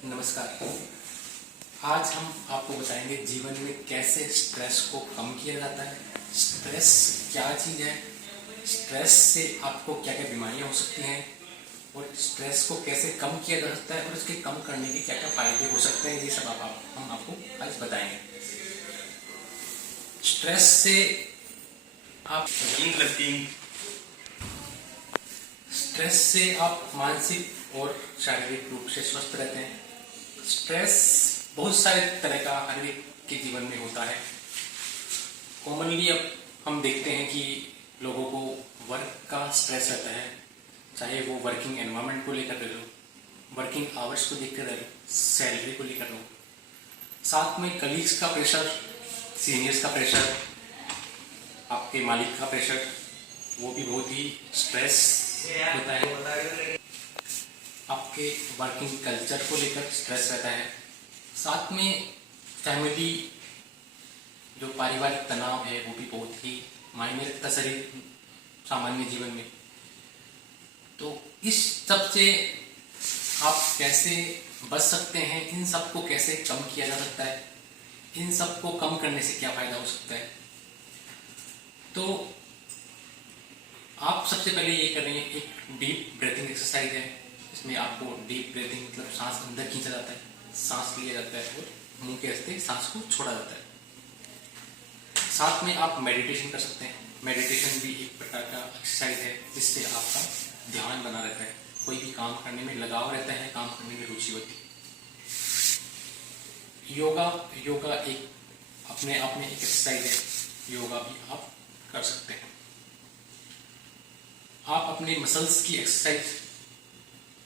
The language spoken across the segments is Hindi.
नमस्कार। आज हम आपको बताएंगे जीवन में कैसे स्ट्रेस को कम किया जाता है। स्ट्रेस क्या चीज़ है, स्ट्रेस से आपको क्या क्या बीमारियां हो सकती हैं और स्ट्रेस को कैसे कम किया जा सकता है और इसके कम करने के क्या क्या फायदे हो सकते हैं, ये सब हम आपको आज बताएंगे। स्ट्रेस से आप स्ट्रेस से आप मानसिक और शारीरिक रूप से स्वस्थ रहते हैं। स्ट्रेस बहुत सारे तरह का हर एक के जीवन में होता है। कॉमनली अब हम देखते हैं कि लोगों को वर्क का स्ट्रेस रहता है, चाहे वो वर्किंग एनवायरनमेंट को लेकर रह लो, वर्किंग आवर्स को लेकर रह लो, सैलरी को लेकर लो, साथ में कलीग्स का प्रेशर, सीनियर्स का प्रेशर, आपके मालिक का प्रेशर, वो भी बहुत ही स्ट्रेस होता है। आपके वर्किंग कल्चर को लेकर स्ट्रेस रहता है। साथ में फैमिली, जो पारिवारिक तनाव है, वो भी बहुत ही मायने रखता शरीर सामान्य जीवन में। तो इस सब से आप कैसे बच सकते हैं, इन सब को कैसे कम किया जा सकता है, इन सब को कम करने से क्या फायदा हो सकता है। तो आप सबसे पहले ये करेंगे, एक डीप ब्रीथिंग एक्सरसाइज है। इसमें आपको डीप ब्रीथिंग मतलब सांस अंदर खींचा जाता है, सांस लिया जाता है और मुंह के रास्ते सांस को छोड़ा जाता है। साथ में आप मेडिटेशन कर सकते हैं। मेडिटेशन भी एक प्रकार का एक्सरसाइज है जिससे आपका ध्यान बना रहता है, कोई भी काम करने में लगाव रहता है, काम करने में रुचि होती है। योगा एक अपने आप में एक एक्सरसाइज है, योगा भी आप कर सकते हैं। आप अपने मसल्स की एक्सरसाइज,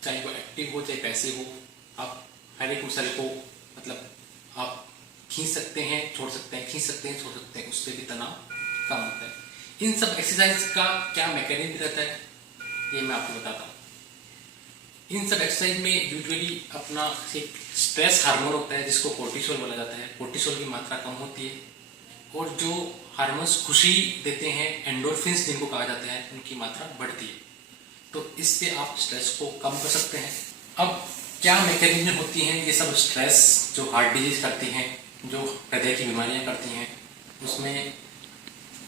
चाहे वो एक्टिव हो चाहे पैसिव हो, आप हर एक मसल को मतलब आप खींच सकते हैं, छोड़ सकते हैं, खींच सकते हैं, छोड़ सकते हैं, उससे भी तनाव कम होता है। इन सब एक्सरसाइज का क्या मैकेनिज्म रहता है, ये मैं आपको बताता हूँ। इन सब एक्सरसाइज में यूजुअली अपना एक स्ट्रेस हार्मोन होता है जिसको कोर्टिसोल बोला जाता है। कोर्टिसोल की मात्रा कम होती है और जो हार्मोन्स खुशी देते हैं, एंडोर्फिन्स जिनको कहा जाता है, उनकी मात्रा बढ़ती है। तो इससे आप स्ट्रेस को कम कर सकते हैं। अब क्या मैकेनिज्म होती हैं ये सब स्ट्रेस, जो हार्ट डिजीज करती हैं, जो हृदय की बीमारियां करती हैं, उसमें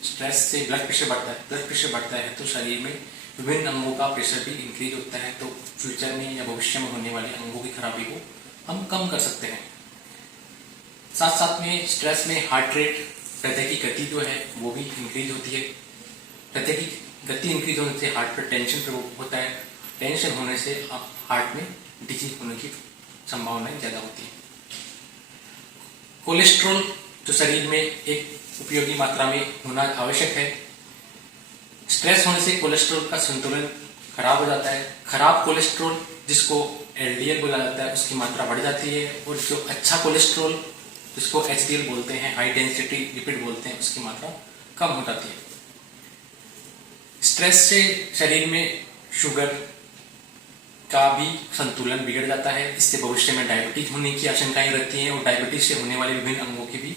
स्ट्रेस से ब्लड प्रेशर बढ़ता है। ब्लड प्रेशर बढ़ता है तो शरीर में विभिन्न अंगों का प्रेशर भी इंक्रीज होता है। तो फ्यूचर में या भविष्य में होने वाले अंगों की खराबी को हम कम कर सकते हैं। साथ साथ में स्ट्रेस में हार्ट रेट, हृदय की गति जो है वो भी इंक्रीज होती है। हृदय की गति इंक्रीज होने से हार्ट पर टेंशन होता है। टेंशन होने से आप हार्ट में डिजीज होने की संभावनाएं ज़्यादा होती है। कोलेस्ट्रॉल जो शरीर में एक उपयोगी मात्रा में होना आवश्यक है। स्ट्रेस होने से कोलेस्ट्रॉल का संतुलन खराब हो जाता है। खराब कोलेस्ट्रॉल, जिसको एलडीएल बोला जाता है, उसकी मात्रा बढ़ जाती है और जो अच्छा कोलेस्ट्रॉल, जिसको एचडीएल बोलते हैं, हाई डेंसिटी लिपिड बोलते हैं, उसकी मात्रा कम हो जाती है। स्ट्रेस से शरीर में शुगर का भी संतुलन बिगड़ जाता है। इससे भविष्य में डायबिटीज होने की आशंकाएं रहती हैं और डायबिटीज से होने वाले विभिन्न अंगों की भी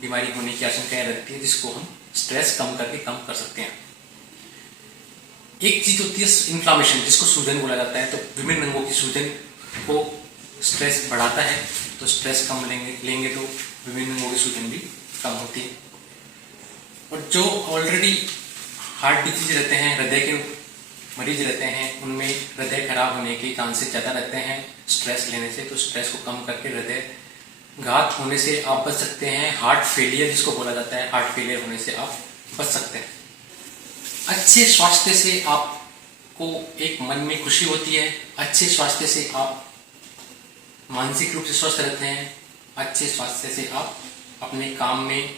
बीमारी होने की आशंकाएं रहती है, जिसको हम स्ट्रेस कम करके कम कर सकते हैं। एक चीज होती है इन्फ्लामेशन, जिसको सूजन बोला जाता है। तो विभिन्न अंगों की सूजन को स्ट्रेस बढ़ाता है, तो स्ट्रेस कम लेंगे तो विभिन्न अंगों की सूजन भी कम होती है। और जो ऑलरेडी हार्ट डिजीज रहते हैं, हृदय के मरीज रहते हैं, उनमें हृदय खराब होने के चांसेस ज़्यादा रहते हैं स्ट्रेस लेने से। तो स्ट्रेस को कम करके हृदय घात होने से आप बच सकते हैं। हार्ट फेलियर जिसको बोला जाता है, हार्ट फेलियर होने से आप बच सकते हैं। अच्छे स्वास्थ्य से आपको एक मन में खुशी होती है। अच्छे स्वास्थ्य से आप मानसिक रूप से स्वस्थ रहते हैं। अच्छे स्वास्थ्य से आप अपने काम में,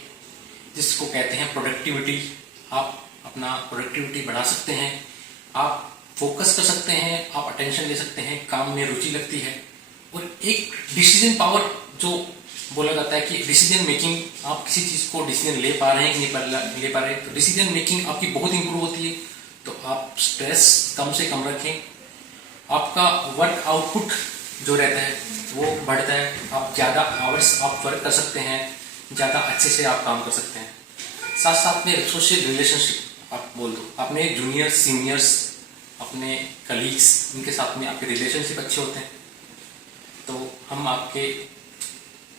जिसको कहते हैं प्रोडक्टिविटी, आप अपना प्रोडक्टिविटी बढ़ा सकते हैं। आप फोकस कर सकते हैं, आप अटेंशन ले सकते हैं, काम में रुचि लगती है। और एक डिसीजन पावर जो बोला जाता है कि डिसीजन मेकिंग, आप किसी चीज़ को डिसीजन ले पा रहे हैं कि नहीं ले पा रहे हैं, तो डिसीजन मेकिंग आपकी बहुत इंप्रूव होती है। तो आप स्ट्रेस कम से कम रखें। आपका वर्क आउटपुट जो रहता है वो बढ़ता है। आप ज़्यादा आवर्स आप वर्क कर सकते हैं, ज़्यादा अच्छे से आप काम कर सकते हैं। साथ साथ में सोशल रिलेशनशिप आप बोल दो, अपने जूनियर सीनियर्स, अपने कलीग्स, उनके साथ में आपके रिलेशनशिप अच्छे होते हैं। तो हम आपके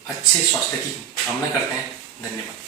अच्छे स्वास्थ्य की कामना करते हैं। धन्यवाद।